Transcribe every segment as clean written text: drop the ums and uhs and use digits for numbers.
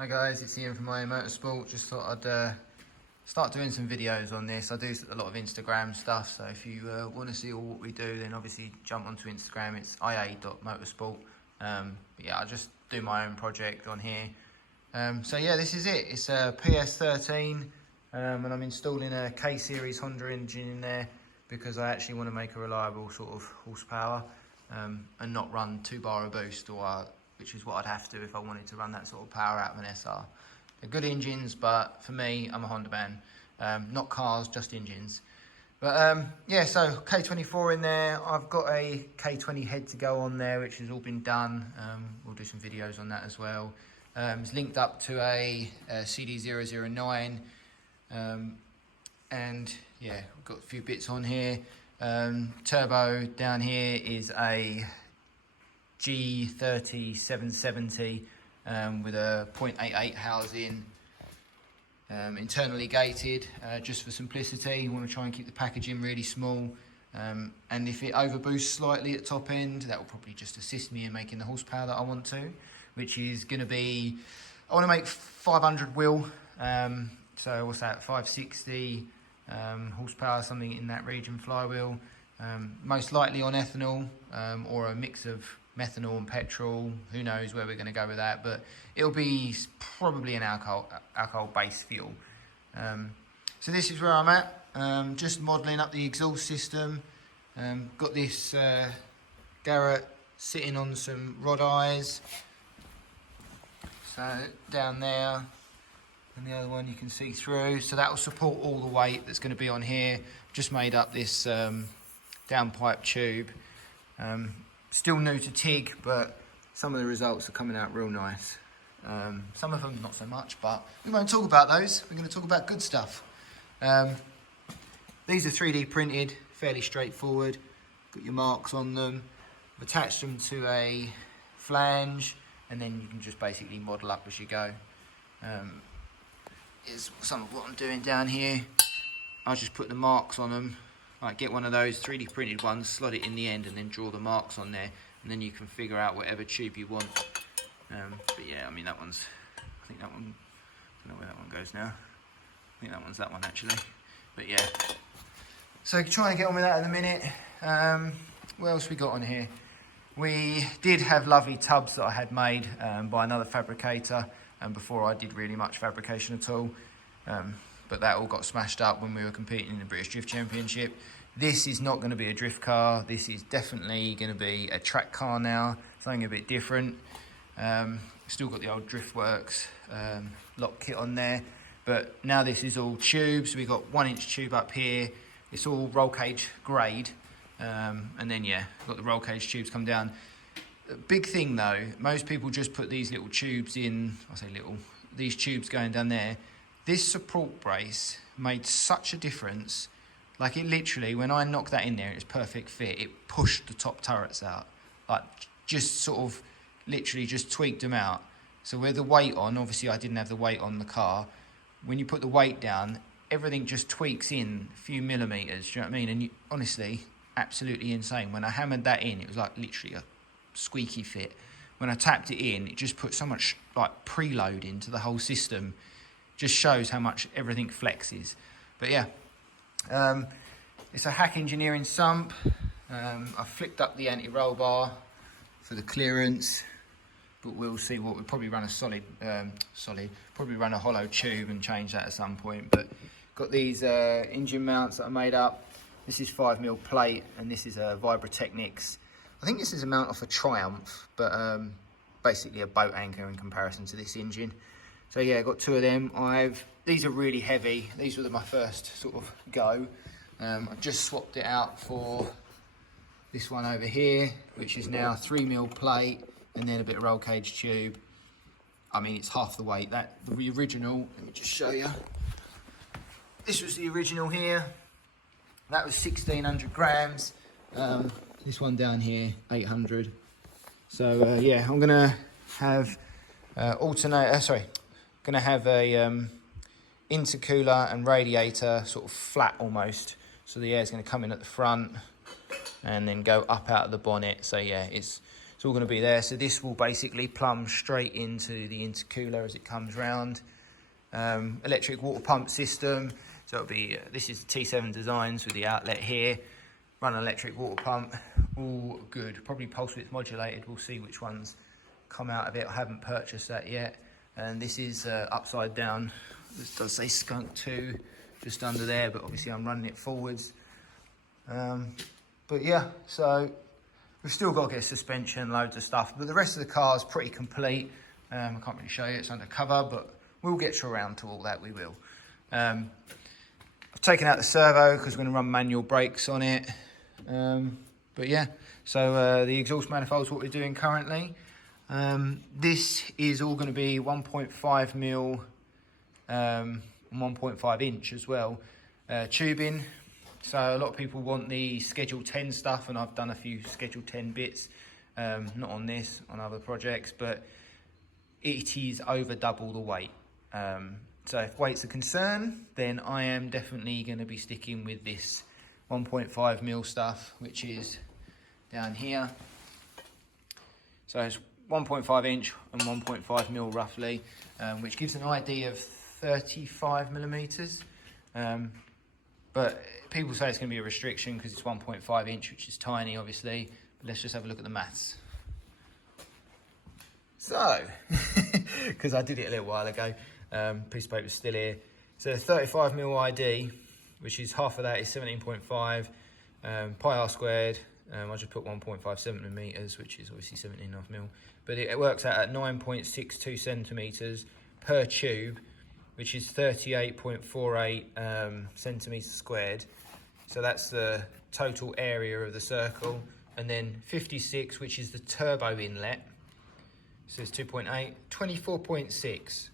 Hi guys, it's Ian from Motorsport. Just thought I'd start doing some videos on this. I do a lot of Instagram stuff, so if you want to see all what we do, then obviously jump onto Instagram. It's ia.motorsport. But yeah, I just do my own project on here. So yeah, this is it. It's a PS13, and I'm installing a K-Series Honda engine in there because I actually want to make a reliable sort of horsepower and not run 2 bar of boost, which is what I'd have to if I wanted to run that sort of power out of an SR. They're good engines, but for me, I'm a Honda man. Not cars, just engines. But yeah, so K24 in there. I've got a K20 head to go on there, which has all been done. We'll do some videos on that as well. It's linked up to a CD009. And yeah, we've got a few bits on here. Turbo down here is a G30 770 with a 0.88 housing, internally gated, just for simplicity. You want to try and keep the packaging really small, and if it overboosts slightly at top end, that will probably just assist me in making the horsepower that I want to, which is going to be, I want to make 500 wheel, so what's that, 560 horsepower, something in that region, flywheel, most likely on ethanol, or a mix of methanol and petrol. Who knows where we're going to go with that, but it'll be probably an alcohol-based fuel. So this is where I'm at, just modelling up the exhaust system. Got this Garrett sitting on some rod eyes, so down there, and the other one you can see through, so that will support all the weight that's going to be on here. Just made up this downpipe tube. Still new to TIG, but some of the results are coming out real nice. Some of them not so much, but we won't talk about those. We're going to talk about good stuff. These are 3D printed, fairly straightforward. Got your marks on them. I've attached them to a flange, and then you can just basically model up as you go. Is some of what I'm doing down here. I'll just put the marks on them. Like, get one of those 3D printed ones, slot it in the end, and then draw the marks on there, and then you can figure out whatever tube you want. But yeah, I mean, that one's, I think that one, I don't know where that one goes now. I think that one's that one actually. But yeah, so trying to get on with that in a minute. What else we got on here? We did have lovely tubs that I had made by another fabricator, and before I did really much fabrication at all. But that all got smashed up when we were competing in the British Drift Championship. This is not going to be a drift car. This is definitely going to be a track car now, something a bit different. Still got the old Driftworks lock kit on there, but now this is all tubes. We've got 1-inch tube up here. It's all roll cage grade, and then yeah, got the roll cage tubes come down. Big thing though, most people just put these little tubes in. I say little. These tubes going down there. This support brace made such a difference. Like, it literally, when I knocked that in there, it was perfect fit. It pushed the top turrets out. Like, just sort of, literally just tweaked them out. So with the weight on, obviously I didn't have the weight on the car. When you put the weight down, everything just tweaks in a few millimeters, do you know what I mean? And honestly, absolutely insane. When I hammered that in, it was like literally a squeaky fit. When I tapped it in, it just put so much like preload into the whole system. Just shows how much everything flexes. But yeah, it's a Hack Engineering sump. I flicked up the anti-roll bar for the clearance, but we'll see. What we'll probably run a probably run a hollow tube and change that at some point. But got these engine mounts that I made up. This is 5mm plate, and this is a Vibratechnics. I think this is a mount off a Triumph, but basically a boat anchor in comparison to this engine. So yeah, I got 2 of them. These are really heavy. These were my first sort of go. I just swapped it out for this one over here, which is now 3mm plate and then a bit of roll cage tube. I mean, it's half the weight. The original, let me just show you. This was the original here. That was 1,600 grams. This one down here, 800. So yeah, I'm gonna have Gonna have a intercooler and radiator sort of flat almost, so the air's going to come in at the front and then go up out of the bonnet. So yeah, it's It's all going to be there. So this will basically plumb straight into the intercooler as it comes round. Electric water pump system. So it'll be, this is the T7 designs with the outlet here. Run an electric water pump, all good. Probably pulse width modulated, we'll see which ones come out of it. I haven't purchased that yet. And this is upside down. This does say Skunk 2 just under there, but obviously I'm running it forwards. But yeah, so we've still got to get suspension, loads of stuff, but the rest of the car is pretty complete. I can't really show you, it's undercover, but we'll get you around to all that, we will. I've taken out the servo because we're going to run manual brakes on it. But yeah, so the exhaust manifold's what we're doing currently. This is all going to be 1.5 mil, 1.5 inch as well, tubing. So a lot of people want the Schedule 10 stuff, and I've done a few Schedule 10 bits, not on this, on other projects, but it is over double the weight. So if weight's a concern, then I am definitely going to be sticking with this 1.5 mil stuff, which is down here. So it's 1.5 inch and 1.5 mil roughly, which gives an idea of 35 millimeters. But people say it's going to be a restriction because it's 1.5 inch, which is tiny, obviously. But let's just have a look at the maths. So, because I did it a little while ago, piece of paper's still here. So 35 mil ID, which is half of that is 17.5 pi r squared. I just put 1.57 millimeters, which is obviously 17.5 mil. But it works out at 9.62 centimeters per tube, which is 38.48 centimeters squared. So that's the total area of the circle. And then 56, which is the turbo inlet. So it's 2.8, 24.6.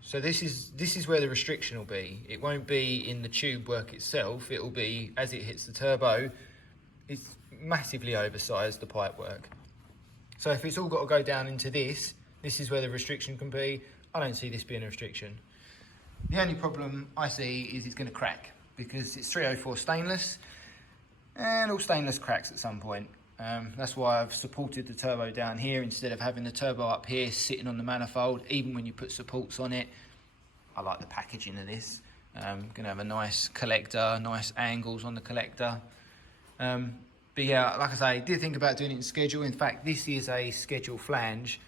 So this is where the restriction will be. It won't be in the tube work itself. It will be as it hits the turbo. It's massively oversized, the pipe work. So if it's all got to go down into this is where the restriction can be. I don't see this being a restriction. The only problem I see is it's going to crack because it's 304 stainless, and all stainless cracks at some point. That's why I've supported the turbo down here instead of having the turbo up here sitting on the manifold. Even when you put supports on it, I like the packaging of this. Going to have a nice collector, nice angles on the collector. But yeah, like I say, I did think about doing it in schedule. In fact, this is a schedule flange,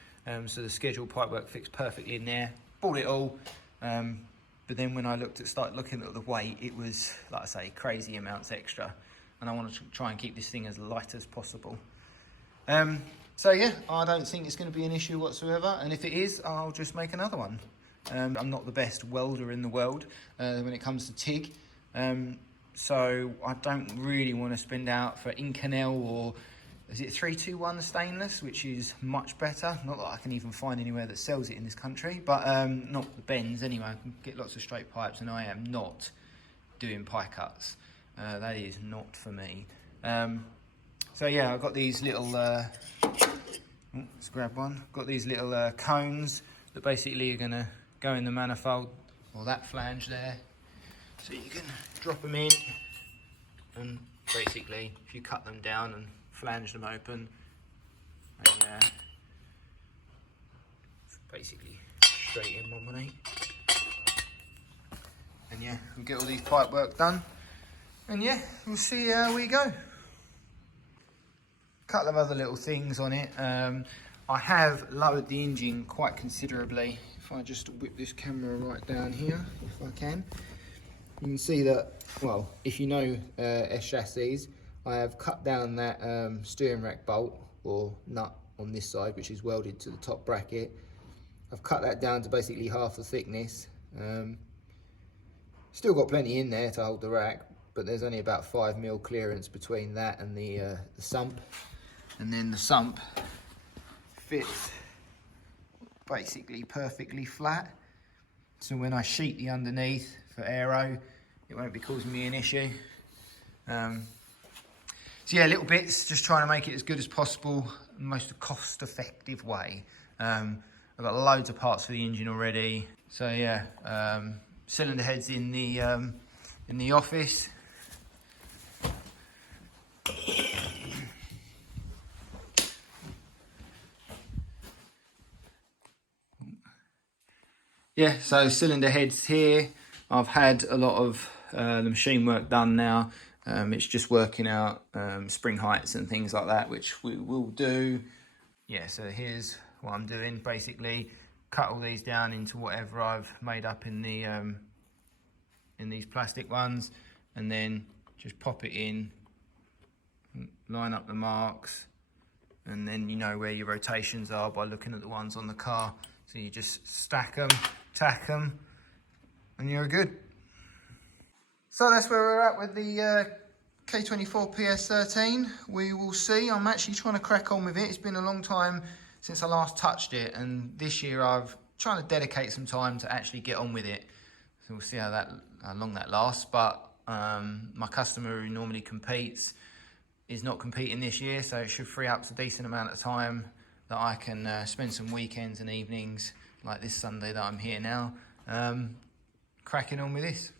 so the schedule pipework fits perfectly in there. Bought it all, but then when I started looking at the weight, it was, like I say, crazy amounts extra. And I want to try and keep this thing as light as possible. So yeah, I don't think it's going to be an issue whatsoever. And if it is, I'll just make another one. I'm not the best welder in the world when it comes to TIG. So I don't really want to spend out for Inconel or is it 321 stainless, which is much better. Not that I can even find anywhere that sells it in this country, but not the bends anyway. I can get lots of straight pipes, and I am not doing pie cuts. That is not for me. So yeah, I've got these little, let's grab one. Got these little cones that basically are gonna go in the manifold, or that flange there. So you can drop them in, and basically, if you cut them down and flange them open, it's basically straight in 118. And yeah, we'll get all these pipe work done. And yeah, we'll see how we go. Couple of other little things on it. I have lowered the engine quite considerably. If I just whip this camera right down here, if I can, you can see that, well, if you know S chassis, I have cut down that steering rack bolt or nut on this side, which is welded to the top bracket. I've cut that down to basically half the thickness. Still got plenty in there to hold the rack, but there's only about 5 mil clearance between that and the sump. And then the sump fits basically perfectly flat. So when I sheet the underneath for aero, it won't be causing me an issue. So yeah, little bits, just trying to make it as good as possible, most cost-effective way. I've got loads of parts for the engine already. So yeah, cylinder heads in the office. yeah, so cylinder heads here. I've had a lot of the machine work done now. It's just working out spring heights and things like that, which we will do. Yeah, so here's what I'm doing. Basically, cut all these down into whatever I've made up in the in these plastic ones, and then just pop it in, line up the marks, and then you know where your rotations are by looking at the ones on the car. So you just stack them, tack them, and you're good. So that's where we're at with the K24 PS13. We will see. I'm actually trying to crack on with it. It's been a long time since I last touched it, and this year I've trying to dedicate some time to actually get on with it. So we'll see how long that lasts. But my customer who normally competes is not competing this year, so it should free up a decent amount of time that I can spend some weekends and evenings like this Sunday that I'm here now, cracking on with this.